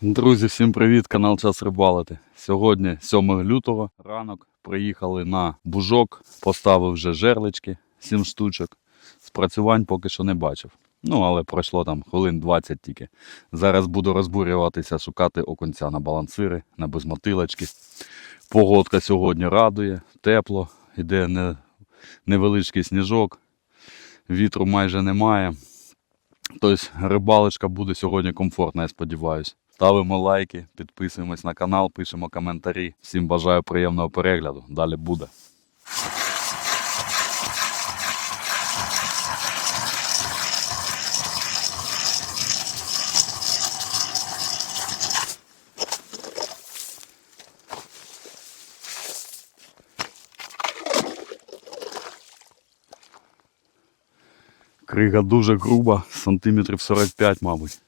Друзі, всім привіт! Канал Час Рибалити. Сьогодні 7 лютого, ранок. Приїхали на бужок, поставив вже жерлички, 7 штучок. Спрацювань поки що не бачив. Ну, але пройшло там хвилин 20 тільки. Зараз буду розбурюватися, шукати окунця на балансири, на безмотилочки. Погодка сьогодні радує, тепло, йде невеличкий сніжок, вітру майже немає. Тобто рибалочка буде сьогодні комфортна, я сподіваюся. Ставимо лайки, підписуємось на канал, пишемо коментарі. Всім бажаю приємного перегляду. Далі буде. Крига дуже груба, сантиметрів 45, мабуть.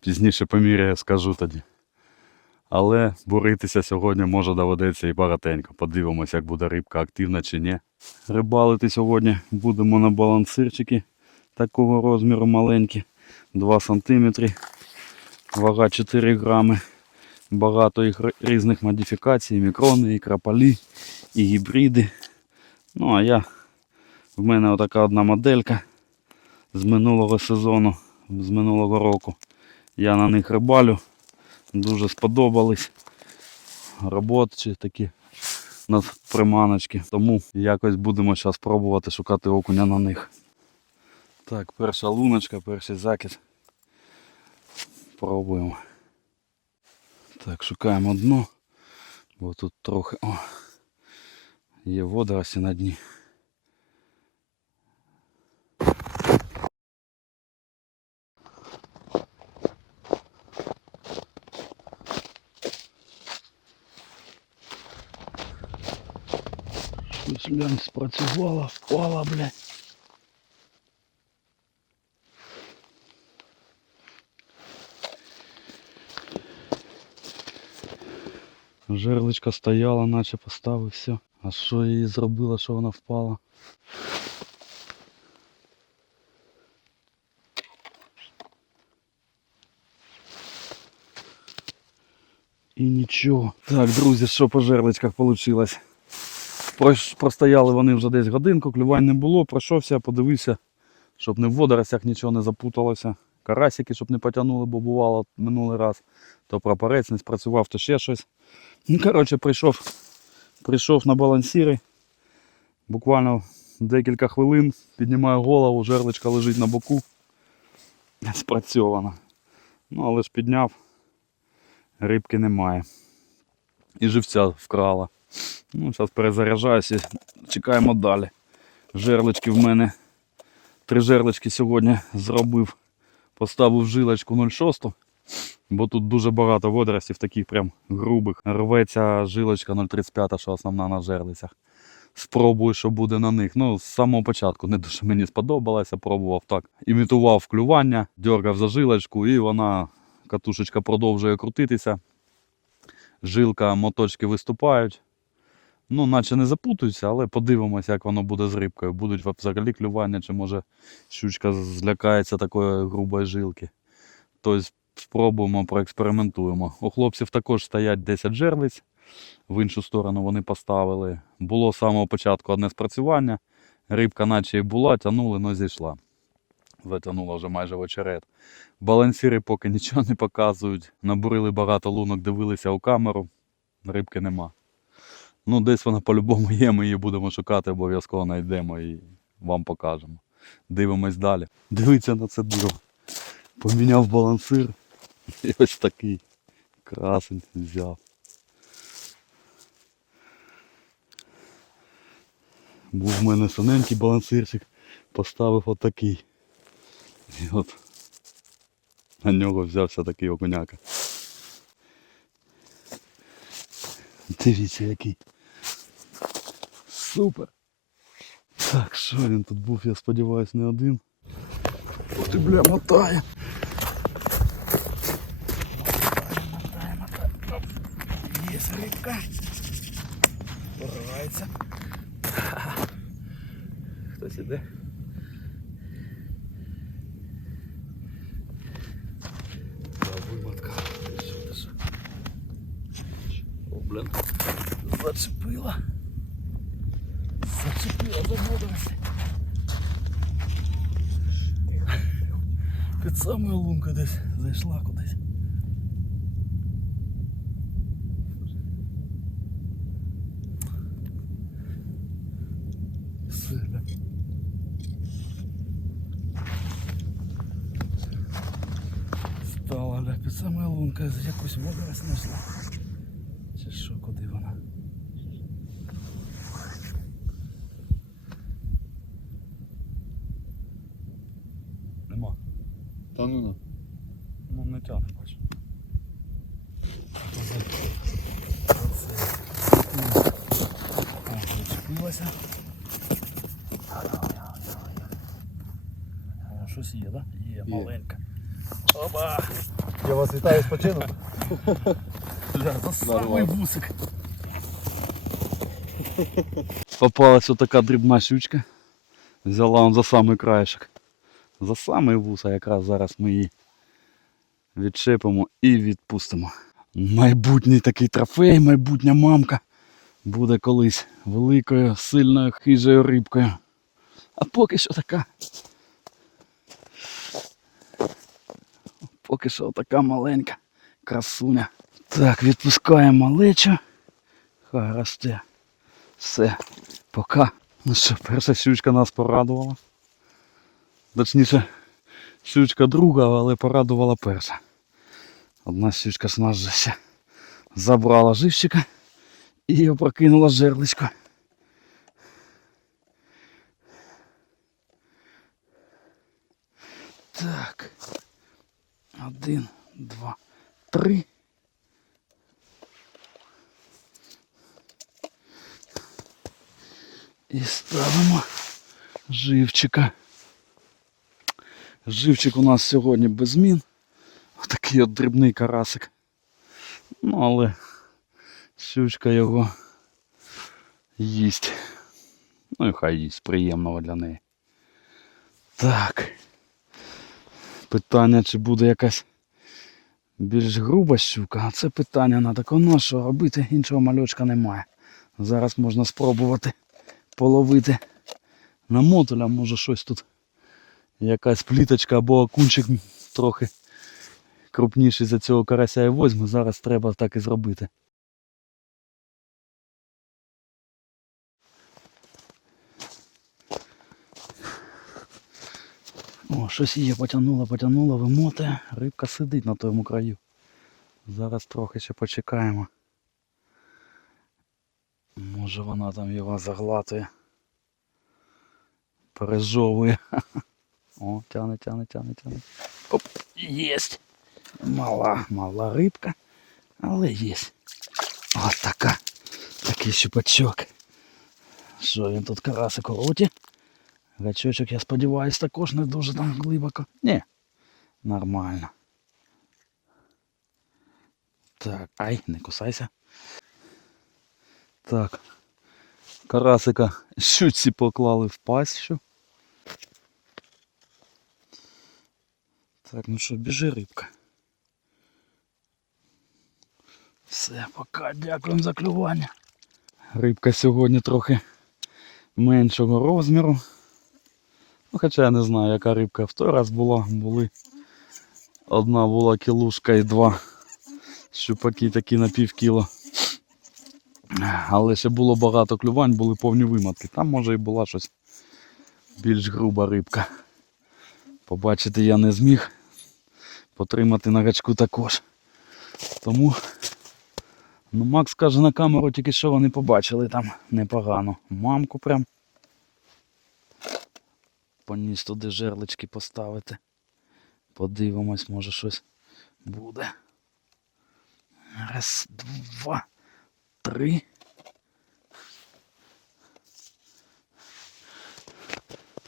Пізніше поміряю, скажу тоді. Але боритися сьогодні може доведеться і багатенько. Подивимось, як буде рибка активна чи ні. Рибалити сьогодні будемо на балансирчики такого розміру маленькі. 2 см. Вага 4 грами. Багато їх різних модифікацій, мікрони, і крапалі, і гібриди. Ну а я в мене отака одна моделька з минулого сезону, з минулого року. Я на них рибалю. Дуже сподобались. Роботчі такі на приманочки. Тому якось будемо зараз пробувати шукати окуня на них. Так, перша луночка, перший закид. Пробуємо. Так, шукаємо дно, бо тут трохи о, є водорості на дні. Щось глянь спрацювала, впала, блядь. Жерличка стояла, наче поставив все. А що її зробила, що вона впала? І нічого. Так, друзі, що по жерличках вийшло? Простояли вони вже десь годинку, клювань не було, пройшовся, подивився, щоб не в водоростях нічого не запуталося. Карасики, щоб не потягнули, бо бувало минулий раз. То прапорець не спрацював, то ще щось. Ну, коротше, прийшов, прийшов на балансіри. Буквально декілька хвилин піднімаю голову, жерличка лежить на боку. Спрацьована. Ну, але ж підняв, рибки немає. І живця вкрала. Ну, зараз перезаряджаюся, чекаємо далі. Жерлички в мене. Три жерлички сьогодні зробив. Поставив жилочку 0,6, бо тут дуже багато водоростів, таких прям грубих. Рветься жилочка 0,35, що основна на жерлицях. Спробую, що буде на них. Ну, з самого початку не дуже мені сподобалося, пробував так. Імітував клювання, дергав за жилочку і вона, катушечка продовжує крутитися. Жилка, моточки виступають. Ну, наче не запутуються, але подивимося, як воно буде з рибкою. Будуть взагалі клювання, чи може щучка злякається такої грубої жилки. Тобто спробуємо, проекспериментуємо. У хлопців також стоять 10 жерлиць, в іншу сторону вони поставили. Було з самого початку одне спрацювання. Рибка наче і була, тягнули, але зійшла. Затягнула вже майже в очерет. Балансіри поки нічого не показують. Набурили багато лунок, дивилися у камеру. Рибки нема. Ну, десь вона по-любому є, ми її будемо шукати, обов'язково знайдемо і вам покажемо. Дивимось далі. Дивіться на це диво. Поміняв балансир. І ось такий красень взяв. Був в мене соненький балансирчик, поставив отакий. І от на нього взявся такий окуняка. Дивіться який. Супер. Так, що він тут був, я сподіваюся, не один. О, ти бля, мотає. Мотає, мотає. Оп. Є рибка. Поривається. Хтось іде. Під самою лункою десь зайшла кудись. Стала, ля, під самою лункою якусь водорос знайшла. Та ну на. Ну не тягне, бачу. Зачепилася. О, щось є, так? Да? Є, маленька. Оба! Я вас вітаю з почином. Бля, за самий Нормально. вусик. Попалась отака дрібна щучка. Взяла он за самий краєшок. За самий вуса якраз зараз ми її відчепимо і відпустимо. Майбутній такий трофей, майбутня мамка буде колись великою, сильною, хижою рибкою. А поки що така. Поки що така маленька красуня. Так, відпускаємо малечу. Хай росте. Все, пока. Ну що, перша щучка нас порадувала. Точніше, щучка друга, але порадувала перша. Одна щучка ще забрала живчика і опрокинула жерличко. Так. Один, два, три. І ставимо живчика. Живчик у нас сьогодні без змін. Такий от дрібний карасик. Ну, але щучка його їсть. Ну і хай їсть, приємного для неї. Так. Питання, чи буде якась більш груба щука, це питання на таке, що робити іншого мальочка немає. Зараз можна спробувати половити на мотуля, може щось тут якась пліточка або окунчик трохи крупніший за цього карася і возьму. Зараз треба так і зробити. О, щось є, потягнуло, потягнуло, вимотає. Рибка сидить на тому краю. Зараз трохи ще почекаємо. Може вона там його заглатує. Пережовує. О, тяне, тяне, тяне, тяне. Оп, єсть. Мала, мала рибка, але є. Ось така. Такий щупачок. Що він тут карасик у роті? Гачочок, я сподіваюся, також не дуже там глибоко. Ні. Нормально. Так, ай, не кусайся. Так. Карасика щуці поклали в пащу. Так, ну що, біжи рибка. Все, пока, дякуємо за клювання. Рибка сьогодні трохи меншого розміру. Ну, хоча я не знаю, яка рибка в той раз була. Були. Одна була кілушка і два щупаки такі на пів кіло. Але ще було багато клювань, були повні вимотки. Там може і була щось більш груба рибка. Побачити я не зміг. Потримати на гачку також. Тому ну, Макс каже на камеру тільки що вони побачили там непогано. Мамку прям. Поніс туди жерлички поставити. Подивимось, може щось буде. Раз, два, три.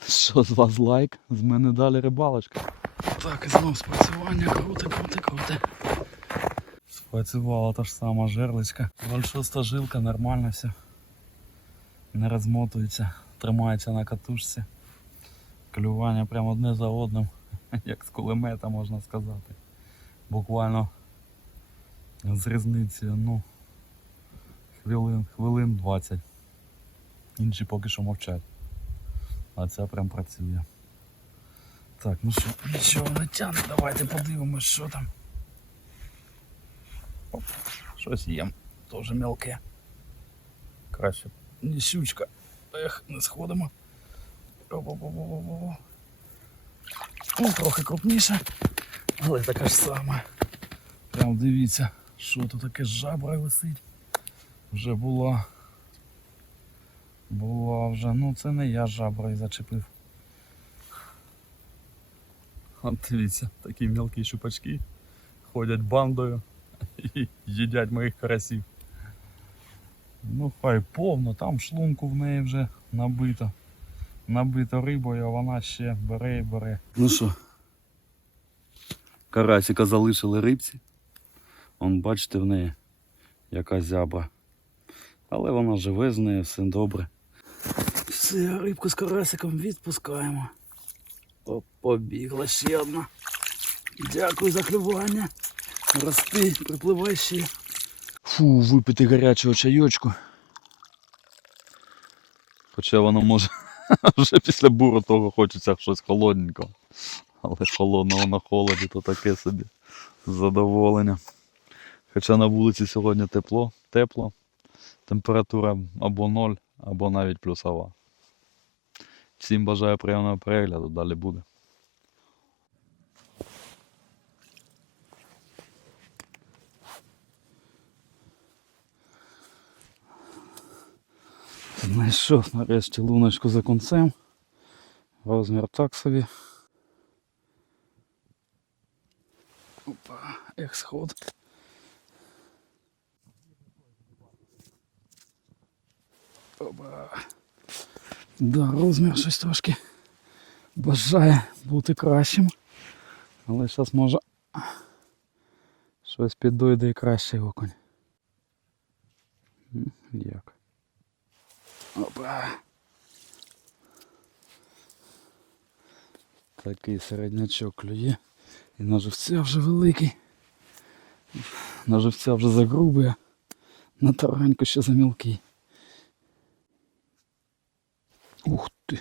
Що з вас лайк? З мене далі рибалочка. Так, і знов спрацювання, круте, круте, круте. Спрацювала та ж сама жерличка. 0,6 жилка, нормально все. Не розмотується, тримається на катушці. Клювання прямо одне за одним, як з кулемета можна сказати. Буквально з різницею, ну, хвилин, хвилин 20. Інші поки що мовчать. А це прям працює. Так, ну що, нічого не тягне, давайте подивимось, що там. Оп, щось є. Теж мелке. Краще. Не щучка. Ех, не сходимо. Ну, трохи крупніше, але така ж сама. Прям дивіться, що тут таке жабра висить. Вже була. Була вже. Ну це не я жаброю зачепив. От дивіться, такі мелкі щупачки ходять бандою і їдять моїх карасів. Ну хай повно, там шлунку в неї вже набито. Набито рибою, а вона ще бере і бере. Ну що, карасика залишили рибці. Он бачите в неї яка зябра. Але вона живе з нею, все добре. Все, рибку з карасиком відпускаємо. Оп, побігла ще одна. Дякую за клювання. Рости, припливай ще. Фу, випити гарячого чайочку. Хоча воно може вже після буру того хочеться щось холодненького. Але холодного на холоді то таке собі задоволення. Хоча на вулиці сьогодні тепло, тепло. Температура або 0, або навіть плюсова. Всім бажаю приємного перегляду, далі буде. Знайшов нарешті луночку за концем. Розмір так собі. Опа, як сход. Опа. Да, розмір щось трошки бажає бути кращим. Але зараз може щось підойде і кращий окунь. Як? Опа. Такий середнячок клює. І на живця вже великий. На живця вже загрубий, а на тараньку ще замілкий. Ух ти.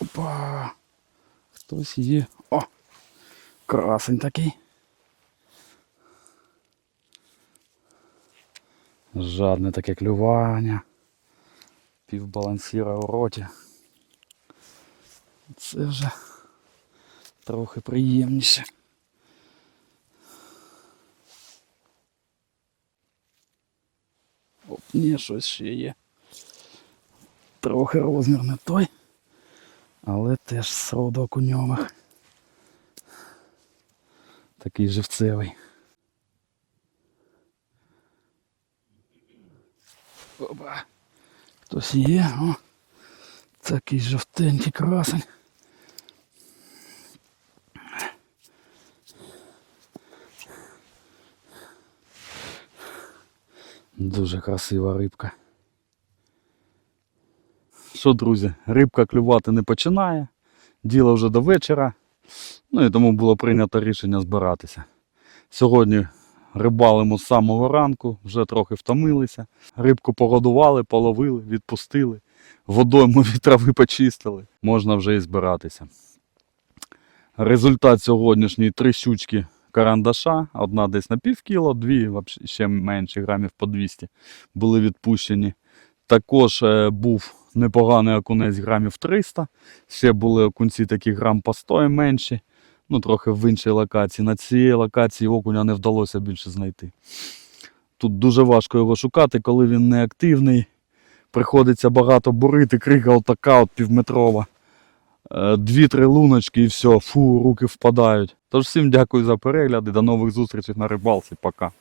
Опа. Хтось є. О! Красень такий. Жадне таке клювання. Півбалансіра у роті. Це вже трохи приємніше. Ні, щось ще є. Трохи розмір не той, але теж роду окуньових. Такий живцевий. Опа. Хтось є, о. Такий жовтенький красень. Дуже красива рибка. Що, друзі, рибка клювати не починає. Діло вже до вечора. Ну і тому було прийнято рішення збиратися. Сьогодні рибалимо з самого ранку, вже трохи втомилися. Рибку погодували, половили, відпустили. Водойму від трави почистили. Можна вже і збиратися. Результат сьогоднішній три щучки карандаша, одна десь на пів кіло, дві ще менше, грамів по 200 були відпущені. Також е, був непоганий окунець грамів 300. Ще були окунці такі грам по 100 менші. Ну, трохи в іншій локації. На цій локації окуня не вдалося більше знайти. Тут дуже важко його шукати, коли він не активний. Приходиться багато бурити, крига отака от півметрова. Е, Дві-три луночки і все, фу, руки впадають. Тож всім дякую за перегляд і до нових зустрічей на рибалці. Пока.